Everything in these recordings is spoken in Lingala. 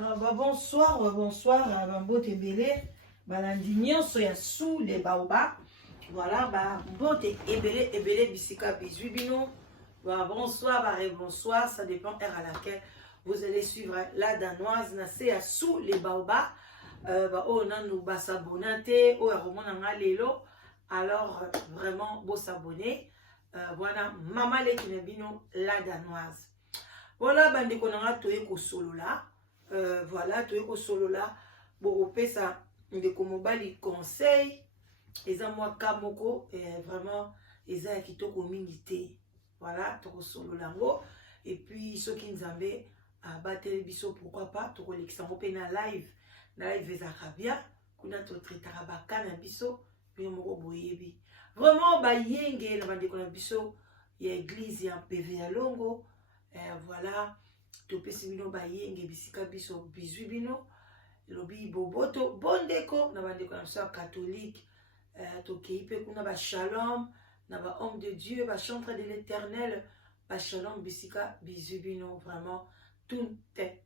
Bonsoir, Bambote Ebele, balandi nyonso ya sous les baobas. Voilà, Bambote Ebele, bisika bisui bino. Bonsoir, bonsoir, ça dépend heure à laquelle vous allez suivre la danoise. Nassé à sous les baobas. On a nous s'abonner, lelo. Alors, vraiment, beau s'abonner. Voilà, Maman Lekinebino, la danoise. Voilà, bande konanga toye ko solo là. Voilà, toye ko solo là. Bon, pesa ndeko mobali conseil. Eza moi kamoko vraiment eza ya kitoko mingi te. Voilà, toko solo lango. Et puis soki nzambe abateli biso pourquoi pas toko lekisa ngo pe na live. Na live ezaka bien. Kuna to traitera bakana biso puis moko boyebi. Vraiment ba yenge na bande kona biso ya église ya PV ya Longo. Voilà, topesi bino bayenge bisika biso bizwi bino lobi boboto bondeko na bandeko na biso catholique tokei pe kuna ba shalom na ba homme de Dieu ba chantre de l'Éternel ba shalom bisika bizwi bino vraiment toutes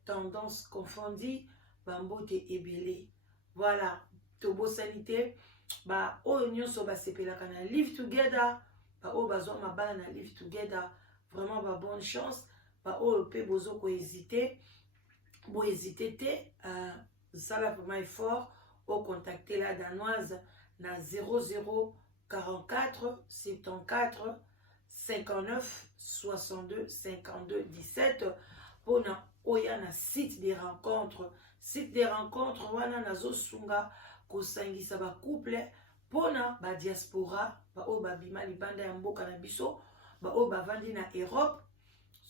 tendances confondues Bambote Ebele. Voilà, tobo sanité ba oyo nyonso ba sepelaka na live together ba oyo bazwa mabala na live together vraiment ba bonne chance. Oh, pe bozo ko hésiter, bon hésiter ça là vraiment est fort au contacter la danoise na 00 44 74 59 62 52 17 pour na oya na site des rencontres wana nazo sunga ko sangisa ba couple pour na ba diaspora ba o ba bima libanda ya mboka na biso ba o ba vandi na Europe.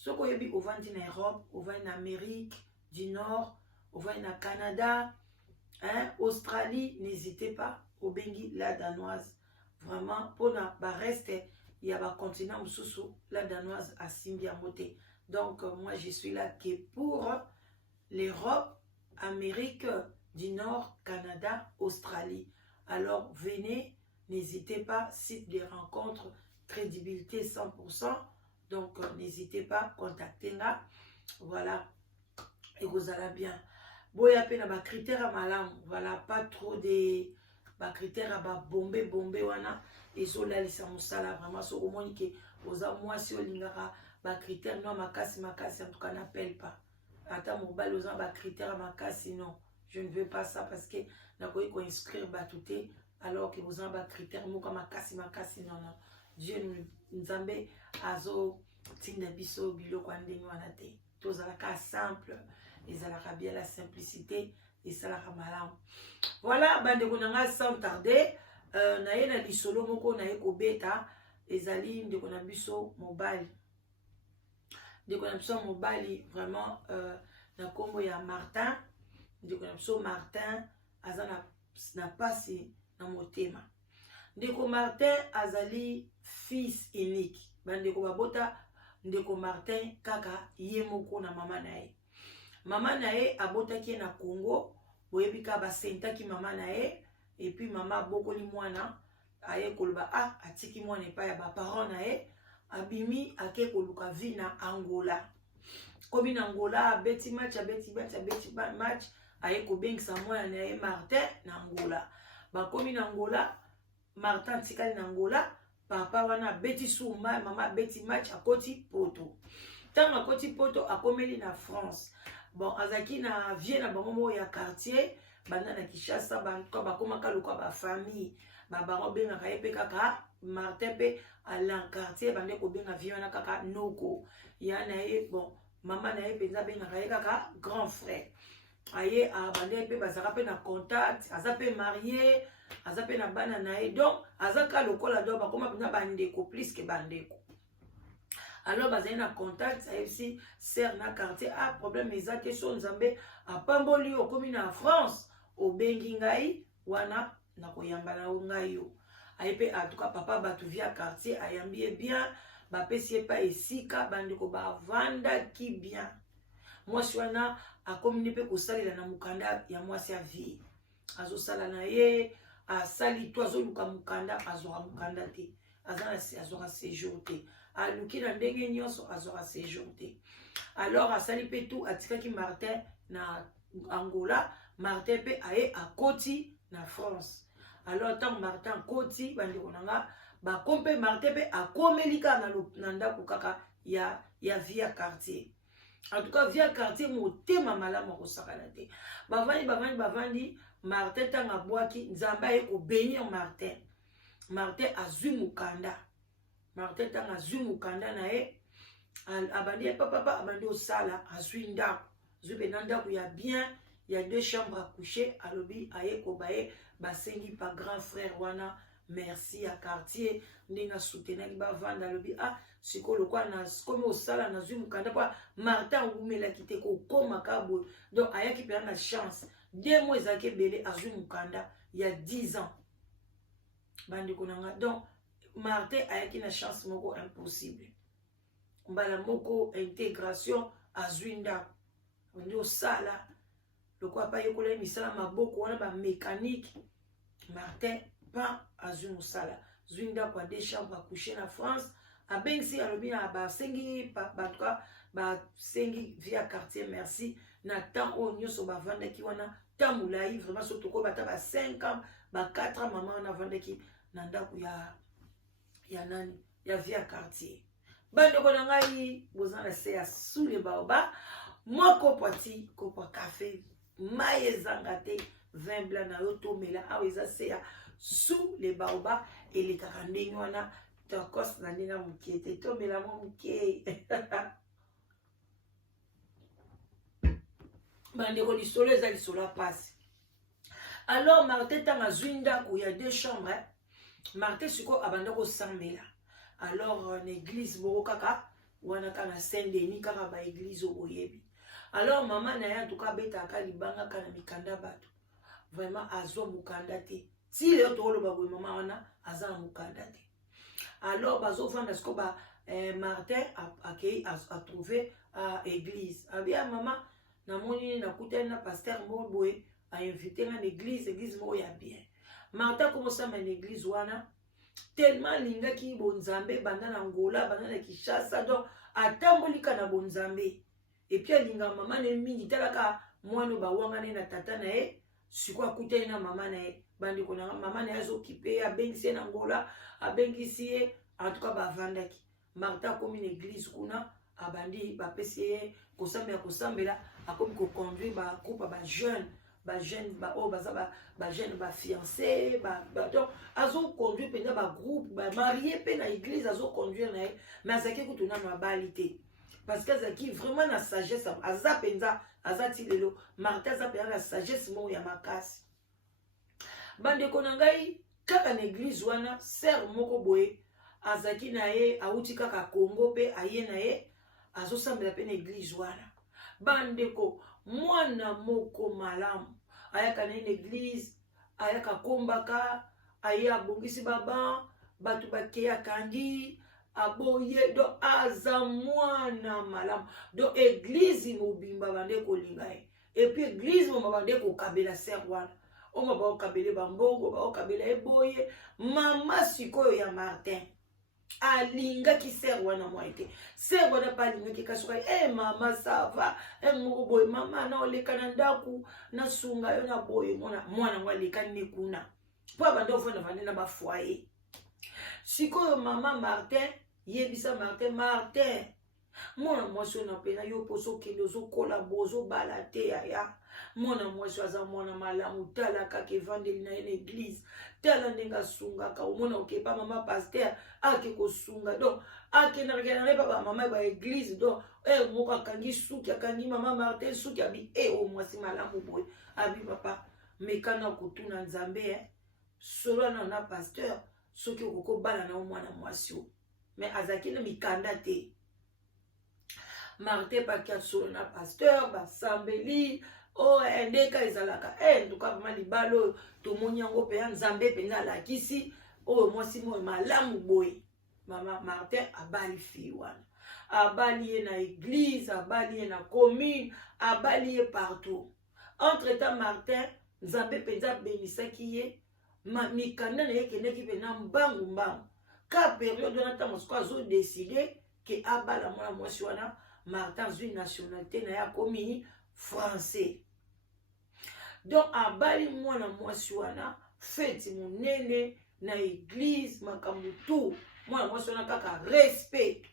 Soko yebi ovandi na Europe, ovandi na Amérique du Nord, ovandi na Canada, Australie, n'hésitez pas, au bengi la danoise. Vraiment, pour na ba reste, il y a un continent mususu, la danoise a simbi à moté. Donc, moi, je suis là que pour l'Europe, Amérique du Nord, Canada, Australie. Alors, venez, n'hésitez pas, site des rencontres, crédibilité 100%. Donc, n'hésitez pas, contactez-moi. Voilà. Et vous allez bien. Bon, il y a pas de critères à malam. Voilà, pas trop de critères à bomber, wana. Et sur la liste, on s'en vraiment sur au moins que aux amours, si on lingara, critères, non, ma casse, en tout cas, n'appelle pas. Attends, mon bal, aux amours, critères à ma casse, non. Je ne veux pas ça parce que n'a pas qu'on inscrire batouté alors que vous avez critères, moi, comme ma casse, non, non. Dieu nous a mis azo tinda biso bilo kwa ndenge wana te tozalaka simple ezalaka bien la simplicité esalaka malamu. Voilà bandeko nanga sans tarder na ye na lisolo moko na ye kobeta ezali ndeko na biso mobali vraiment na kombo ya Martin ndeko na biso Martin aza na pasi na motema. Ndeko Martin azali fils unique. Bandeko babota ndeko Martin kaka ye moko na mama na ye. Mama na ye abotaki na Congo, boyebi ka basentaki mama na ye et puis mama bokoli mwana aye koloba atiki mwana epai ya ba parents na ye abimi ake koluka vi na Angola. Komi na Angola abeti match aye kobengisa mwana na ye Martin na Angola. Bakomi na Angola Martin tikali na Angola, papa wana beti souma, mama beti match akoti poto. Tant akoti poto akomeli na France. Bon, azaki na vie na bango ya quartier, banda na Kinshasa, bakoma kaluka ba famille, ba benga kayepe kaka Martin pe ala quartier bande ko benga vie wana kaka noko. Yana ye bon, mama na ye penza benga kaka grand frère. Aye bande pe bazaka pe na contact, azape marié. Azape na bana na ye donc azaka lokola do bakoma pina bandeko plus que bandeko. Alors bazali na contact aussi sœur na quartier problème ezate so nzambe apamboli okomi na France obengi ngai wana na koyamba na ngai yo. Ayepe en tout cas papa batu via quartier ayambi bien bapesi pa esika bandeko bavanda ki bien. Mwasi wana akomi pe kosalela na mukanda ya mwasi ya vie. Azo sala na ye asali to azoluka mukanda azora mukanda te azora séjour te aluki na ndenge nyonso azora séjour te. Alors asali pe tout atikaki Martin na Angola, Martin pe aye a Koti na France. Alors tant Martin Koti bandi konanga ba kompe Martin pe a komelika na ndako kaka ya via quartier. En tout cas via quartier motema malamu ko sakana te. Bavandi Martin tanga boaki nzamba ye ko bénir Martin. Martin azui mukanda. Martin tanga azui mukanda na ye abandi papa abandi osala azui ndako. Azui benanda ku ya bien, il y a 2 chambres à coucher, alobi aye ko baye basengi pa grand frère wana merci à quartier ndinga soutenaki bavanda alobi siko lokwa na komi osala na zui mukanda pa Martin ngumela kite ko koma kabo donc ayaki pe na chance 2 mois ezaki belé azui mukanda il y a 10 ans bandi konanga donc Martin ayaki na chance moko impossible mbala moko intégration azui ndako ndio sala lokwa pa yekola misala maboko wana ba mécanique Martin pas azui musala zui ndako a 2 chambres à coucher na France abengisi alobi na basengi batuka basengi via quartier merci na temps oyo nyonso bavandaki wana temps molai vraiment so toko bata ba 5 ans ba 4 ans mama wana avandaki na ndako ya nani ya via quartier. Bandeko na ngai bozana se ya sous les baobab moko poti kopa café mai ezanga te vin blanc na yo tomela awa eza se ya sous les baobab elekaka ndenge wana tokos na ndenge mokie te tomela mo mokie bandeko lisolo eza lisolo ya pasi. Alors Martin tanga zwi ndako ya 2 chambres Martin siko abanda kosambela. Alors na église boko kaka wana kana Saint-Denis kaka ba église oyebi. Alors maman na ya tuka beta ka libanga kana mikanda bato. Vraiment azo mukanda te. Si le tolo ba boy maman wana aza mukanda te. Alors bazo fanda siko ba Martin a trouvé à église. Abia maman na moni na kutana na pasteur Moboye a invité na église mo ya bien. Martin commence à une église wana tellement linga ki bonzambe banda na Angola banda na Kinshasa donc atambolika na bonzambe et puis linga mama ne mingi talaka mwana ba wangane na tata na e sikwa kutena na mama na e bandi kona mama na azo kipe ya bengisi na Angola abengisi e en tout cas ba vandaki Martin comme une église kuna abandi ba pesier kosambela akomi ko conduire ba groupe ba jeune ba jeune ba o baza ba jeune ba fiancé ba donc azo conduire pena ba groupe ba marié pe na église azo conduire na mais azaki kutuna na balité parce que azaki vraiment na sagesse aza penza azati lelo Martin aza pena na sagesse mo ya makasi bande konangai kaka na église wana sœur moko boye azaki na ye auti kaka Congo pe aye na ye azo sambela pe na église wana bandeko mwana moko malamu ayaka na église ayaka kombaka aye abongisi baba batu bakeya kandi aboye do aza mwana malamu do église mobimba bande kolinga ye et puis église mo bande ko kabela ser wana o ma ba kabele bambongo ba kabela eboye mama sikoyo ya Martin alinga ki ser wana moite ser wana pa linga ki kasuka mama ça va moko boy mama na oleka na ndaku na sunga yo na boy mwana ngwa leka ne kuna po bando fona vande na ba foyer sikoyo mama Martin yebisa Martin mwana mwasi na pena yo poso kende zo kola bozo balate ya mwana mwasi aza mwana malamu tala kake vandeli na une église tala ndenga sunga ka omona okepa mama pasteur ake ko sunga donc ake na regana papa mama ba église donc moko akangi suki akangi mama Martin suki abi o mwasi malamu boy abi papa mekana kutuna nzambe solo na pasteur soki okoko bala na mwana mwasi mais azaki na mikanda te Martin pakia solo na pasteur basambeli ndeka ezalaka nduka vraiment libalo tomoni yango pe ya nzambe penza lakisi mwasi mo malamu boye mama Martin abali fi wana abali ye na église abali ye na commune abali ye partout entre temps Martin nzambe penza benisaki ye mikanda na ye kendeki pena mbangu ka période wana ntango siko azo décider ke abala mwana mwasi wana Martin zwi nationalité na ya komi français. Donc abali mwana mwasi wana feti monene na église makambo tout mwana mwasi wana kaka respect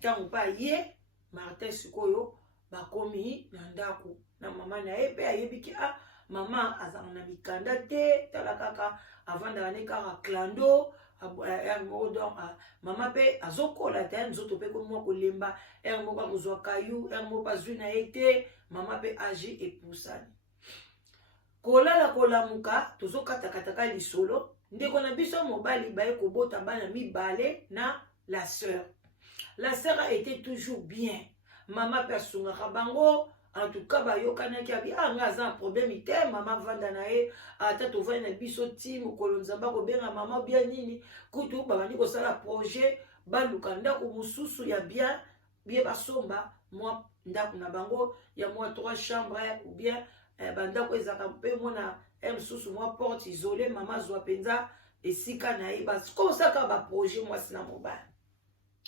tango pa ye Martin sikoyo bakomi na ndako na mama na ye pe ayebiki mama azanga na mikanda te tala kaka avanda ne kaka clando donc mama pe azokola te nzoto pe ko mwa kolemba moko akozwa kayu moko azwi na ye te mama pe agi epusani kolala kolamuka tozokatakataka lisolo ndeko na biso mobali baye kobota bana mibale na la sœur. La sœur a été toujours bien. Maman persungaka bango en tout cas bayokanaki abi nga aza un problème te mama vanda na ye ata tovandi na biso ti mokolo nzambe akobenga mama bien nini kutu babandi kosala projet baluka ndako mosusu ya bien bie basomba mwa ndako na bango ya mwa 3 chambres ou bien bandako ezaka mpe mona mosusu mwa porte isolée mama zwa penza esika na ye bakosaka baprojet mwasi na mobali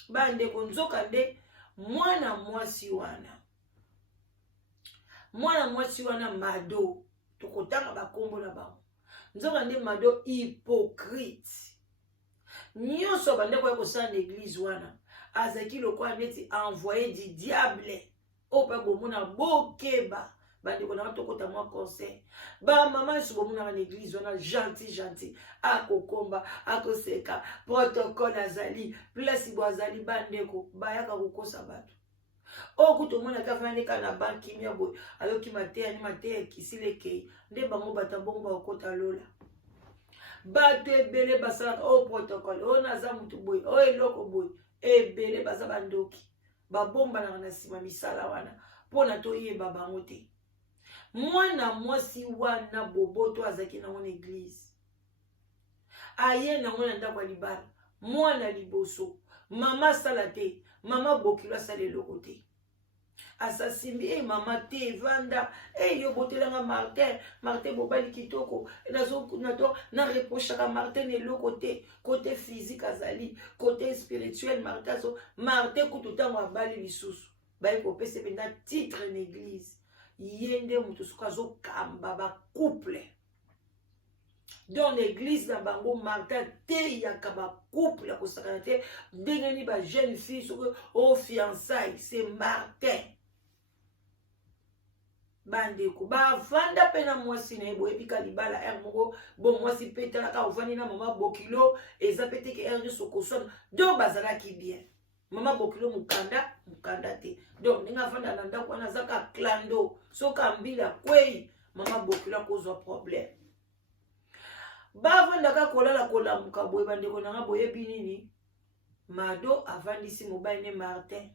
bandeko nzoka nde mwana mwasi wana mado tokotanga bakombo na bango nzoka nde mado hypocrite nyonso bandeko ya kosala na église wana azaki lokola neti envoyé du diable oyo mpe bomona bokeba bandeko na tokota mwa conseil bamama nyonso bomonaka na église wana gentil akokomba akoseka protocole azali place bo azali bandeko bayaka kokosa bato oyo kutu omonaki afandeka na banki mia boye ayoki mateya ekisili ekei nde bango bato bongo bakokota lola bato ebele basalaka oyo protocole oyo naza mutu boye oyo eloko boye ebele baza bandoki babombanaka na nsima misala wana mpona toyeba bango te mwana mwasi wana boboto azaki nango na église aye nango na ndako ya libala mwana liboso mama sala te mama bokilo asala eloko te asasimbi mama te vanda yo botelanga Martin bobali kitoko na reprochaka Martin eloko te côté physique azali côté spirituel Martin kutu ntango abali lisusu baye kopesa mpenza titre na église ye nde moto soki azokamba bacouple dans l'église na bango Martin teyaka bacouple ya kosakana te ndenge nini bajeune fille soki au fiançailles c'est Martin bandeko bavanda mpe na mwasi na ye boyebika libala moko bon mwasi mpe talaka ovandi na mama bokilo eza mpe teke nyonso koswana donc bazalaki bien mama bokilo mukanda te donc ndenge avanda na ndako wana azaka clando soki ambila kwei mama bokilo akozwa problème bavandaka kolala kolamuka boye bandeko nanga boyebi nini mado avandisi mobali ne Martin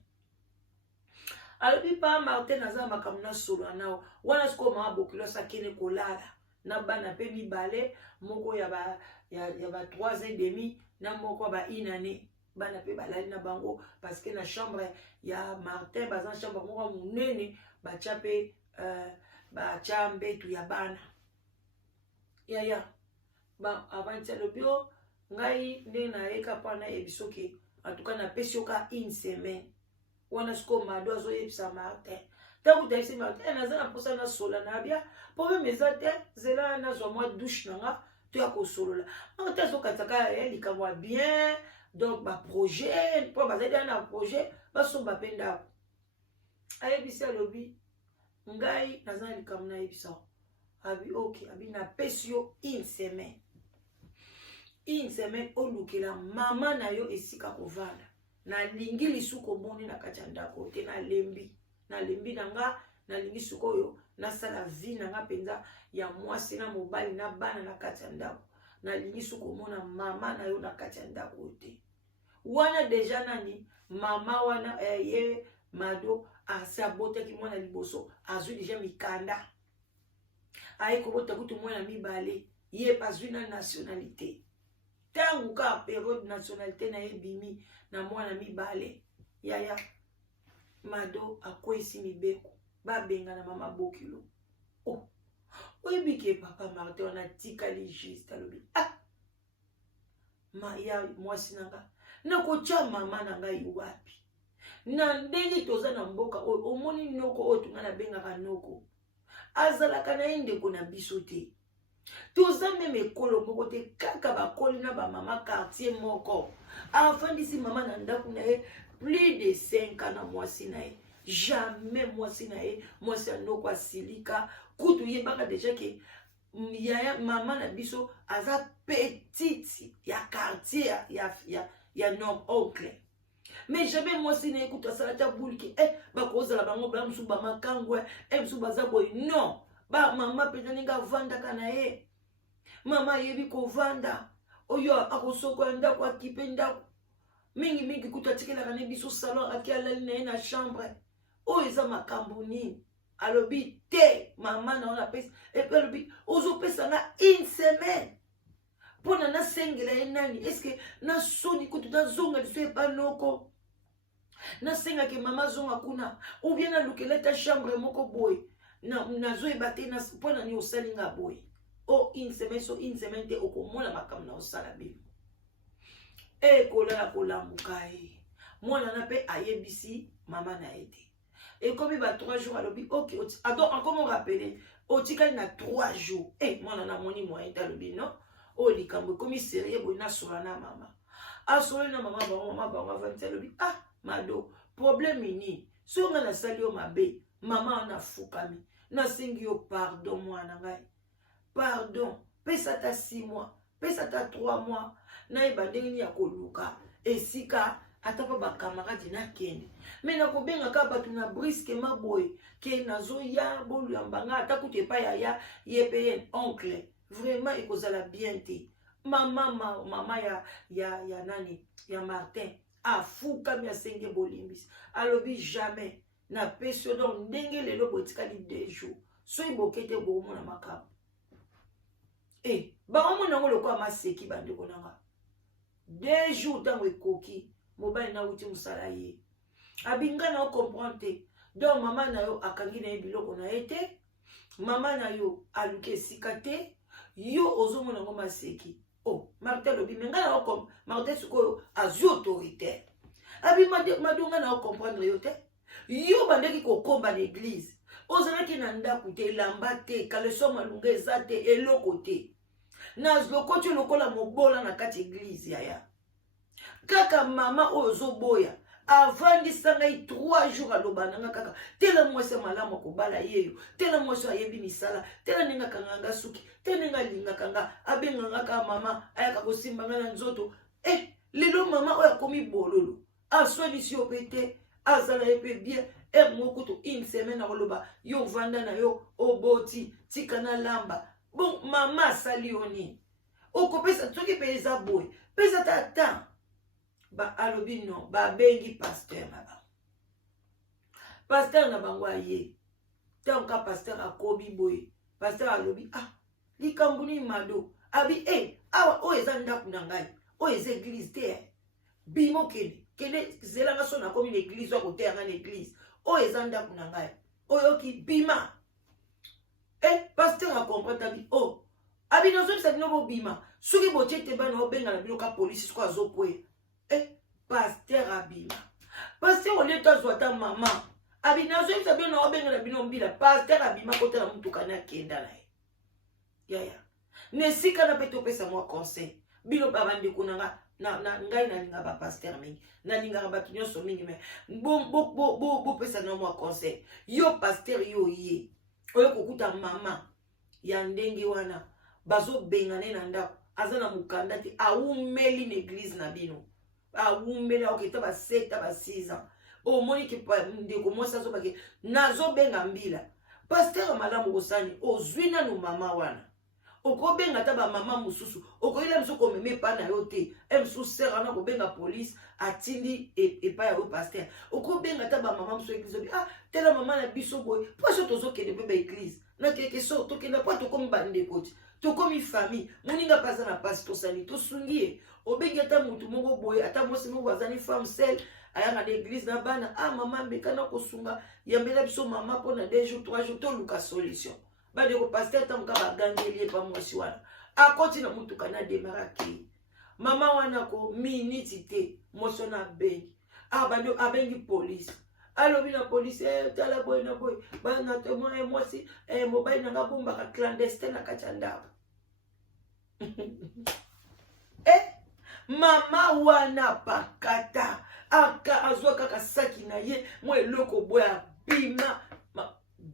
alobi pa Martin aza makambo na solo nao wana siko mama bokilo asakene kolala na bana mpe mibale moko ya ba 3 ans et demi na moko ba 1 année bana pe balali na bango parce que na chambre ya Martin baza chambre moko munene bacha pe bacha mbetu ya bana ya ba avant le bio ngai nde na eka pana ebisoke en tout cas na pesioka une semaine wana sko mado azo yebisa Martin tango taisi Martin naza na posa na sola na bia problème eza te zela na zo mwa douche nanga to ya kosolola Martin azokataka likambo bien donc ba projet po bazali na projet basomba pe ndako ayebisi alobi ngai naza na likambo na yebisa abi ok abi na pesio une semaine olukela mama na yo esika kovanda na lingi lisuko moni na kati ya ndako te na lembi nanga na lingi sukoyo na sala vie nanga penza ya mwasi na mobali na bana na kati ya ndako na lingi suko mona mama na yo na kati ya ndako te wana deja nani mama wana ye mado asa botaki mwana liboso azwi deja mikanda aye kobota kutu mwana mibale ye paswi na nationalité tangu ka période nationalité na ye bimi na mwana mibale yaya mado akwesi mibeko babenga na mama bokilo oyebike papa Martin wana tikali juste alobi ya mwasi nanga nakotya mama na ngai wapi na ndenge toza na mboka omoni noko oyo tungana bengaka noko azalaka na ye ndeko na biso te. Toza meme ekolo moko te kaka bakoli na bamama quartier moko afandisi mama na ndako na ye plus de 5 ans na mwasi na ye. Jamais mwasi na ye mwasi ya noko asilika kutu yebaka deja ke ya mama na biso aza petite ya quartier ya nom oncle. Mais jamais mwasi na ye kutu asala ta bulki bakozala bango bamusu bamakangwe musu baza boye. Non, ba mama pena ninga vandaka na ye. Mama yebi kovanda oyo akosokola ndako akipe ndako mingi kutu atikelaka ne biso salon aki alali na ye na chambre. Oyo eza makambo nini? Alobi te mama na ona pesa epe alobi ozopesa na une semaine pona na sengela ye nani. Eske na soni kutu na zonga liso epa noko na senga ke mama zonga kuna ou bien na lukele ta chambre moko boy na zoyeba te na pona ni osalinga boy. O une semaine te okomona makambo na osala bino kolala kolamuka ye mwana na pe ayebisi mama na ye te. Ekomi ba 3 jours alobi ok encore me rappeler otikali na 3 jours mwana na moni moyen talobi non o likambo komi sérieux boy na sola na mama asole na mama bango avandi alobi mado problème ni songa na sali yo mabe mama na fukami na sengi yo pardon mwana ngai pardon pesa ta 6 mois pesa ta 3 mois na ebandeni ya koluka esika atapa ba camarade na kende mais na kobenga ka batu na briske maboy ke nazo ya bolu ya mbanga atakuti pa ya yepeye oncle vraiment ekozala bien te. Mama ya nani ya Martin afuka mi asenge bolimbisi alobi jamais na peso donc ndenge lelo botikali 2 jours so ibokete bomo na makabo bango na ngolo kwa maseki bandeko nanga 2 jours tango ekoki mobali na uti musala ye abinga na comprendre. Donc mama na yo akangi na biloko na ete mama na yo aluke sikate yo ozomona ngo maseki. Martin lobi menga na kom Martin suko azu autoritaire abi madonga na comprendre yo te yo bandeki ko komba l'église ozalaki na ndako te lamba te kaleso malunga eza te eloko te na lokoti lokola mobola na kati église yaya kaka mama ozo boya avandisa ngai 3 jours alobananga kaka tela mwese malamu kobala yeyo tela mwese ayebi misala tela ninga kanganga suki tela ninga linga kanga abenganga ka mama ayaka kosimba na nzoto lelo mama oya komi bololo asweli si opete azala epe bien mokutu une semaine akoloba yo vanda na yo oboti tika na lamba bon mama asali oni okopesa soki pe eza boy pesa tata ba alobi non ba bengi pasteur na ba pasteur na bango aye tanka pasteur akobi boy pasteur alobi likambo ni mado abi awa o eza ndako na ngai o eza église te bimo kele zelanga so na komi l'église wa kote yanga na église o eza ndako na ngai oyo ki bima pasteur a comprendre abi abi nozo bisa bino bo bima soki botie te bana obenga na biloka police so azokwe pasteur abima pasteur oleta zwata mama abi nazo bisa bino obenga na bino mbila pasteur abima kota na mutuka na kenda na yaya nesika na peto pesa moi conseil bino babandi kunanga na ngai na linga ba pasteur mingi na linga ba kinyoso mingi mais bo pesa na moi conseil yo pasteur yo ye oyo kokuta mama ya ndenge wana bazo bengane na ndako azana mukanda te aumeli n'église na bino aumeli oketa ba 7 ba 6 ans o moni ki ndeko mosa zo bake nazo benga mbila pasteur malamu kosani ozwina no mama wana okobenga ta ba mama mususu okoyela mso ko meme pa na yo te mso sera na ko benga police atindi epa ya o pasteur okobenga ta ba mama mso église tela mama na biso boy poso tozo kende pe ba église na quelque sorte to kende pa to komi bande koti to komi famille moninga pasa na pasteur sali to sungie obenga ta mutu moko boy ata mwasi moko azani femme seule ayanga na église na bana mama mbeka na kosunga yambela biso mama pona 2 jours 3 jours to luka solution bade ko pasteur tanka bagangeli pa mwasi wana akoti na mutu kana demaraki mama wana ko minute te moso na bengi abando abengi police alobi na police tala boy na boy ba na témoin moi si mobile na bomba ka clandestin na kachanda mama wana pakata aka azwa kaka saki na ye mo eloko boya bima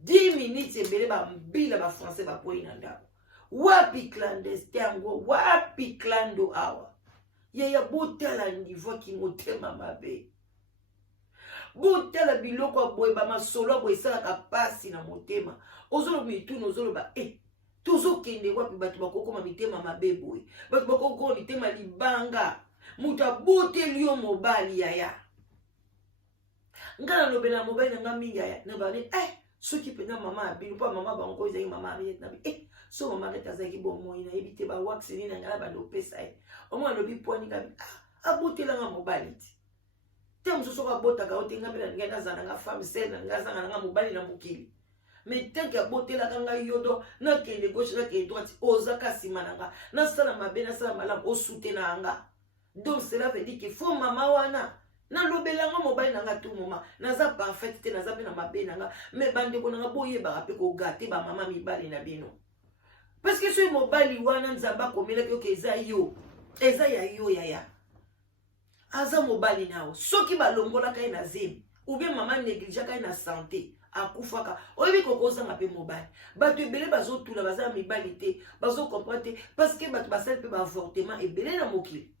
10 minutes ebele ba mbila ba français ba poyi na ndako wapi clandestin yango wapi clando awa yeya botala niveau ki motema mabe botala biloko aboye bamasolo aboye esalaka pasi na motema ozoloba mituna ozoloba tozokende wapi bato bakokoma mitema mabe boye bato bakokoma mitema libanga moto aboteli yo mobali yaya nga nalobela mobali na nga mingi yaya nabane soki mpenza mama abino mpo mama bango ezalaki mama ariete nabi so mama ariete azalaki bomoi nayebi te bawaksi nini nanga na bando opesa ye omoi alobi pwani kabi abotelanga mobali te mosusu oko abotaka yo te nga mpe na ndenge nazala nanga femme sel na nga azanga nanga mobali na mokili mais teke abotelaka ngai yodo nakende gauche nakende droite ozaka nsima na nga nasala mabe nasala malamu osute na nga donc cela veut dire que fo mama wana nalobelanga mobali nanga tout moment naza parfaite te naza mpe na mabe nanga mais bandeko nanga boyebaka mpe kogate bamama mibali na bino parce que soki mobali wana nzambe akomelaki yoke eza yo eza ya yo yaya aza mobali nao soki balongolaka ye na zemi oubien mama négligaka ye na santé akufaka oyebi kokozanga mpe mobali bato ebele bazotula baza mibali te bazokomprendre te parce que bato basali mpe baavortement ebele na mokili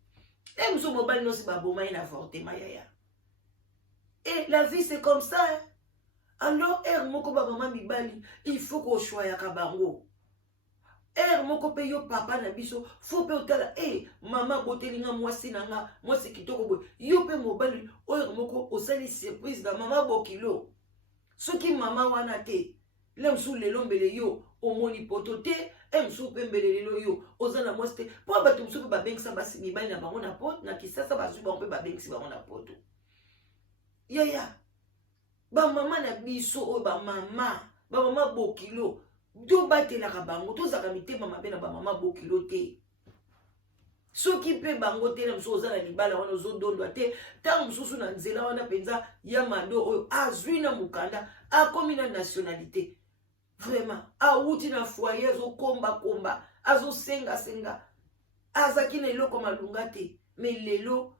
mosu mobali nyonso baboma ye na avortement yaya et la vie c'est comme ça hein? Alors moko bamama mibali il faut koshwayaka bango moko pe yo papa na biso faut pe otala mama botelinga mwasi nanga mwasi kitoko boy yo pe mobali moko osali surprise na mama bokilo soki mama wana te lemsu lelo mbele yo omoni poto te msu pe mbele lelo yo oza na mwasi te po bato mosu pe babengisa basi mibali na bango na poto na kisasa bazwi bango pe babengisi bango na poto yaya bamama na biso oyo bamama bokilo to batelaka bango tozaka mitema mabe na bamama bokilo te soki mpe bango te na mosusu oza na libala wana ozodondwa te ntango mosusu na nzela wana mpenza ya mado oyo azwi na mokanda akomi na nationalité vraiment awuti na foyer azokombakomba azosengasenga azaki na eloko malunga te mais lelo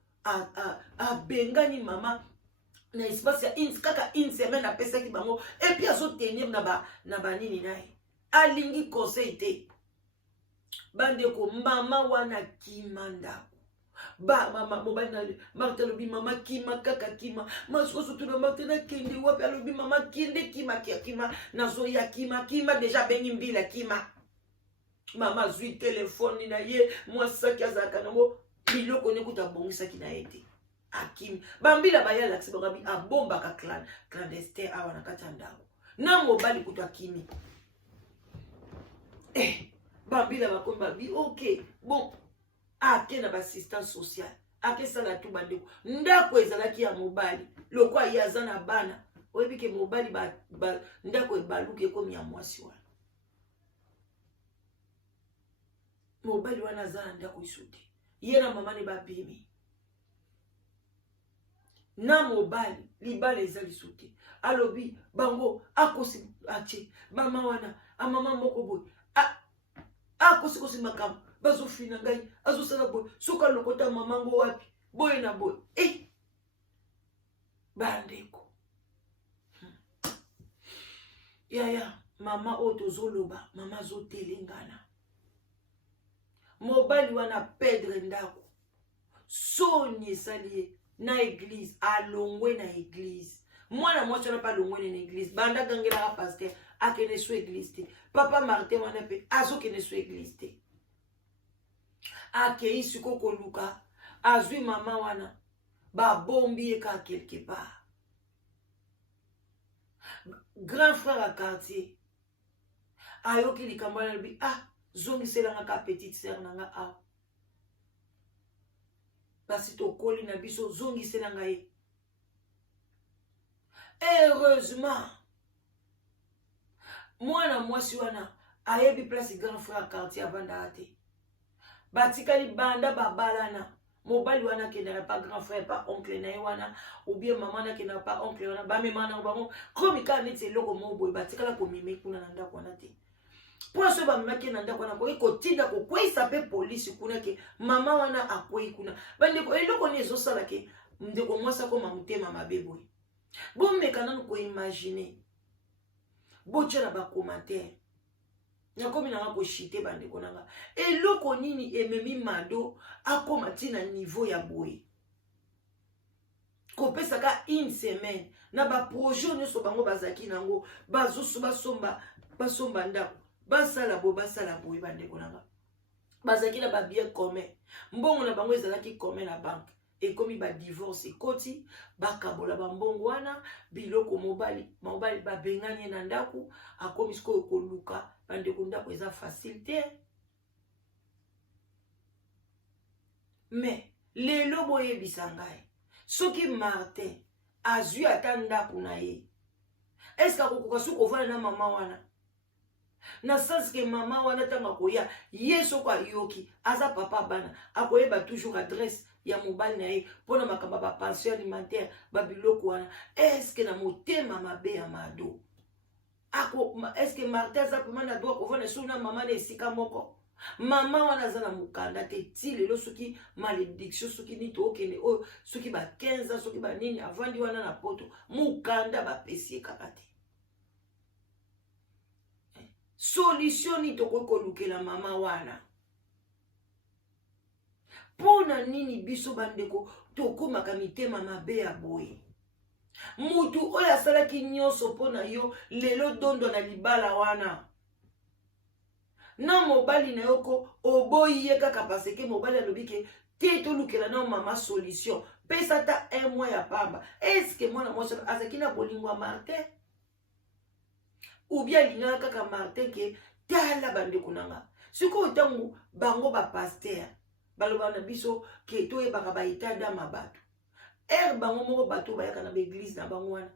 abengani mama na espace ya kaka une semaine apesaki bango epuis azotenir na banini na ye alingi conseil te bandeko mama wana kima ndako mama mobali na Marthe alobi mama kima kaka kima masusu tuna Marthe na kende wapi alobi mama kende kima nazoya kima deja bengi mbila kima mama zwi telefone na ye mwasaki azalaka nango biloko nekuta bongisaki na ye te akimi bambila bayalakisi bangabi abombaka clandestin awa na kati ya ndako na mobali kutu akimi bambila bakomi babi ok bon ake na bassistance sociale akesala tu bandeko ndako ezalaki ya mobali lokwa ye aza na bana oyebi ke mobali ndako ebaluki ekomi ya mwasi wana mobali wana aza na ndako isuti ye na mama ne babimi na mobali libala eza lisuti alobi bango akosi ache mama wana amama moko boye akosi makambo bazofina ngai azosala boye soka lokota mamango wapi boye na boye bandeko yaya mama oyo tozoloba mama azotelengana mobali wana pedre ndako soni esali ye na église alongwe na église mwana mwasi wana pa alongwe na église banda gangelaka paster akende so église te papa Martin wana mpe azokende so église te akei siko koluka azwi mama wana babombi ye ka quelque part grand frère à quartier ayoki likambo wana lobi zongiselanga ka petite sœur nanga awa basi tokoli na biso zongiselanga ye heureusement mwana mwasi wana ayebi place grand frère quartier avandaka te batikali banda babalana mobali wana kendaka pas grand frère pas oncle na ye wana ou bien maman na kendaka pas oncle wana bamema na bango komi kaka neti eloko moko boye batikala komeme kuna na ndako wana te mpo so bamemaki na ndako wana koki kotinda kokweyisa mpe polisi kuna ke mama wana akwei kuna bandeko eloko ni ezosala ke ndeko mwasi akoma motema mabe boye bomeka nanu koimagine botya na bacommentaire nakomi nanga koshite bandeko nanga eloko nini ememi mado akoma ntina niveau ya boye kopesaka une semaine na baprojet nyonso bango bazalaki nango basomba ndako basala boye bandeko nanga bazalaki na babien commun mbongo na bango ezalaki commun na banke ekomi badivorce ekoti bakabola bambongo wana biloko mobali babengani na ndako akomi sikoyo koluka bandeko ndako eza facile te mais lelo boyebisa ngai soki Martin azwi ata ndako na ye eske akokoka soki kovanda na mama wana na sens ke mama wana ntango akoya ye soko ayoki aza papa bana akoyeba toujours adresse ya mobali na ye mpona makambo bapension alimentaire babiloko wana eske na motema mabe ya mado eske Martin aza pema na droit kovanda soki na mama na esika moko mama wana aza na mokanda te ti lelo soki malédiction soki nini tookende oyo soki ba 15 ans soki banini avandi wana na poto mokanda bapesi ye kaka te solution ni tokoki kolukela mama wana mpona nini biso bandeko tokomaka mitema mabe ya boye mutu oyo asalaki nyonso mpona yo lelo dondo na libala wana na mobali na yoko oboyi ye kaka paseke mobali alobi ke te tolukela na mama solution pesa ta un mois ya pamba eske mwana mwasi azalaki na bolingo ya Martin ou bien alingaka kaka Martin ke tala bandeko nanga sikoyo ntango bango bapaster balobaka na biso ke toyebaka baetat dama bato bango moko bato bayaka na baeglise na bango wana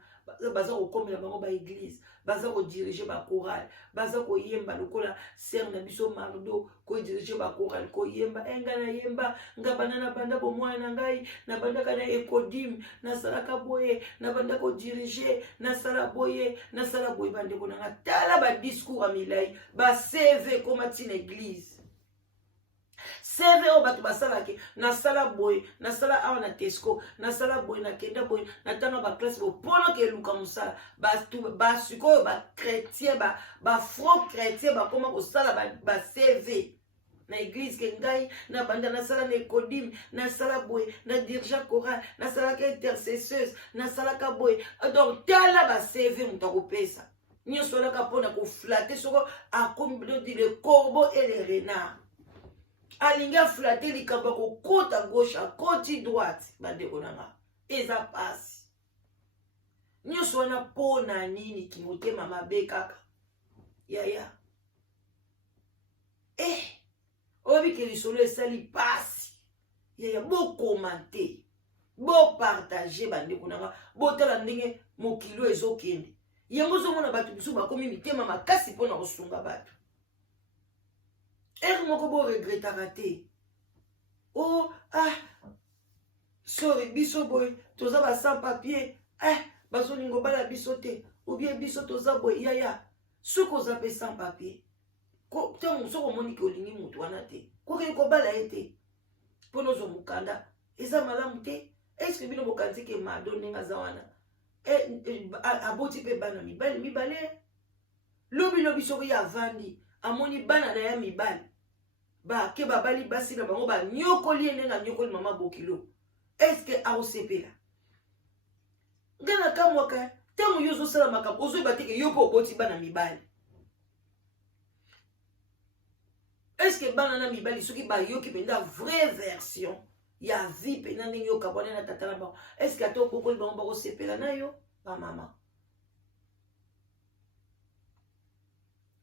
baza kokomela bango baeglise baza kodirige bakorale baza koyemba lokola ser na biso mardo kodirige bakorale koyemba nga nayemba nga banda na banda bomwana na ngai na bandaka na ekodim nasalaka boye na banda kodirige nasala boye bandeko na nga tala badiscours ya milai baseve koma ntina eglise seve oyo bato basalaki nasala boye nasala awa na tesco nasala boye nakenda boye natanga baklasse bo mpona keluka mosala basikoyo bachrétien bafro chrétien bakoma kosala baseve na église ke ngai na banda nasala na ekodim nasala boye na dirigea choral nasalaka intercesseuse nasalaka boye donc tala baseve moto akopesa nyonso alaka mpona koflate soko akomi bilodi le corbeau et le renard alingi aflate likambo ya kokota gauche akoti droite bandeko nanga eza pasi nyonso wana mpona nini kimotema mabe kaka yaya oyobi lisolo esali pasi yaya bokomante bopartage bandeko nanga botala ndenge mokilo ezokende yango ozomona bato biso bakomi mitema makasi mpona kosunga bato moko bo regretaka te sorry biso boye toza ba sans papier bazolingo bala biso te ou bien biso toza boye yaya soki oza pe sans papier ntango soki omoni ke olingi moto wana te kokei kobala ye te mpona ozwa mokanda eza malamu te eske bino bokanisi ke mado ndenge aza wana aboti mpe bana mibale lobi soki avandi amoni bana na ya mibali ke babali basi na bango banyokoli ye ndenge anyokoli mama bokilo eske aosepela nga na kamwaka ntango yo ozosala makambo ozoyeba teke yo mpe oboti bana mibali eske bana na mibali soki bayoki mpenza vraie version ya vie mpena ndenge yokabwana na tata na bango eske ata obokoli bango bakosepela na yo bamama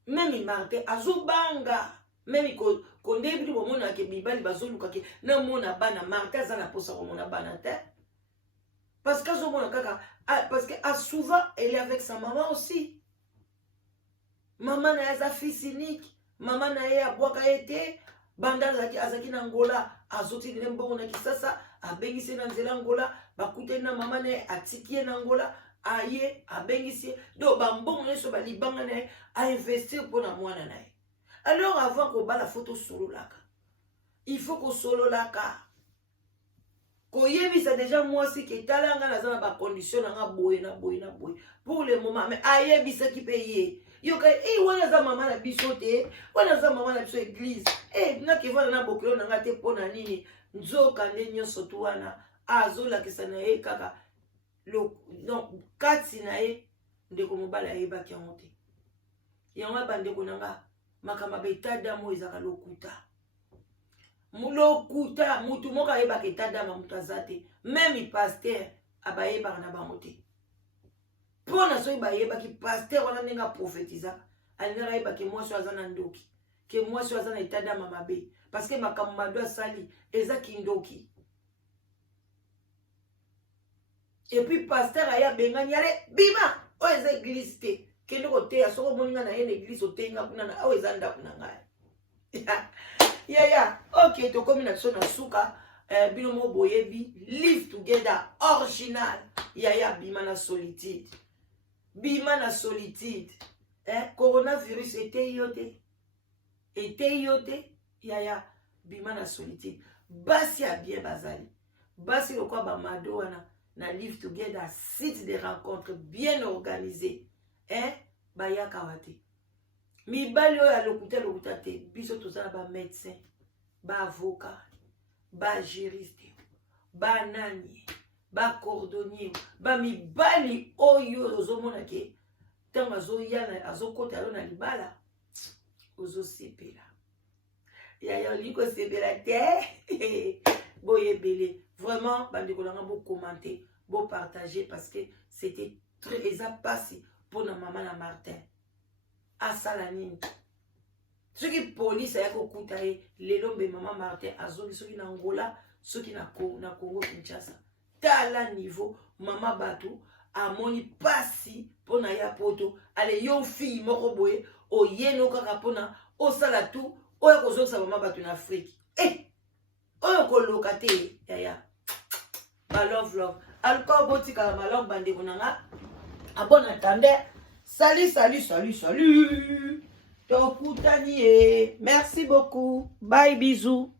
meme Martin azobanga meme kondebili bomonake mibali bazolukake na mona bana Martin aza na posa komona bana te parce que azomona kaka parce que souvent elle est avec sa maman aussi maman na ye aza fils unique maman na ye abwaka ye te banda azaki na Angola azoti le mbongo na Kisasa abengisi na nzela Angola bakute na mama ne atikie na Angola aye abengisi do bambongo nyonso balibanga na ye a investir mpona mwana na ye. Alors avant ko bala photo solo laka il faut ko solo laka koyebisa déjà mwasi ke talanga na za ba condition na boye na boye na boye pour le moment mais ayebisa ki paye yo ka wana za mama na biso te wana za mama na biso église nga ke vana na bokelo na ngate pona nini nzoka nde nyonso tu wana azola kisa na ye kaka non kati na ye ndeko mobala yeba ki yango te yango bandeko nanga makamba betada mo ezaka lokuta mulokuta mutu moka yeba ke tada ma mutazate même pasteur abayeba na bango te pona so yeba ki pasteur wana nenga prophétisa alinga yeba ke moi so azana ndoki ke moi so azana etada mama be parce que makambo do sali ezaki ndoki et puis pasteur aya benga nyale bima o eza église te kende ko te asoko moninga na yene église o tenga kuna na o eza ndako na ngai ya ok to komi na so na suka bino mo boyebi live together original ya bima na solitude coronavirus était yote ya bima na solitude basi ya bien bazali basi lokwa ba mado wana na live together site de rencontre bien organisé bayaka wate mibali oyo lokuta te biso tozala ba médecin ba avocat ba juriste ba nani ba cordonnier ba mibali oyo ozomona ke tango azoyana azokota lo na libala ozosepela ya liko sebela te boyebele vraiment bandeko nanga bo commenter bo partager parce que c'était très passé pour na maman na Martin asala nini soki police ayako kuta ye lelo mbe mama Martin azongi soki na Angola soki na Congo Kinshasa tala niveau mama batu amoni pasi pona ya poto ale yo fille moko boye oyeno kaka pona osala tu oyo kozongisa mama batu na Afrique oyo koloka te ya ba love alko botika malong bandeko nanga abon attendez salut tokutani merci beaucoup bye bisous.